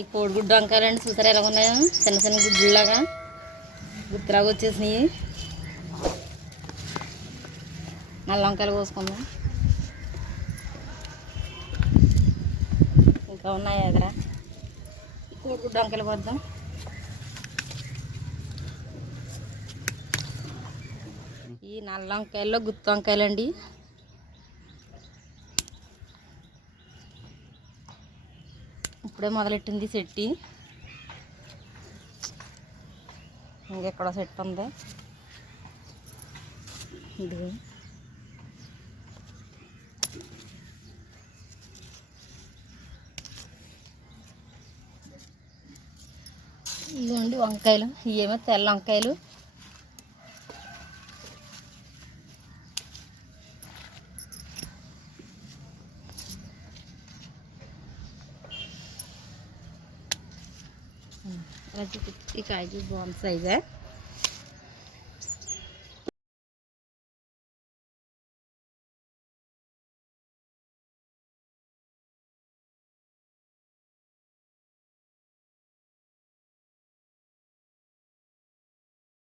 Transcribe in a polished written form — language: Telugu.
ఈ కోడిగుడ్డు వంకాయలండి చూసారా ఎలా ఉన్నాయో, చిన్న చిన్న గుడ్డులాగా గుత్తులాగా వచ్చేసినాయి. నల్ల వంకాయలు కోసుకుందాం. ఇంకా ఉన్నాయి ఎదురా. ఈ కోడిగుడ్డు వంకాయలు కోద్దాం. ఈ నల్ల వంకాయల్లో గుత్తి వంకాయలండి. ఇప్పుడే మొదలెట్టింది సెట్టి. ఇంకెక్కడో సెట్ ఉంది. ఇది ఇదిగోండి వంకాయలు. ఇవేమో తెల్ల వంకాయలు. ఈ కాయకి బాగుంది సైజే.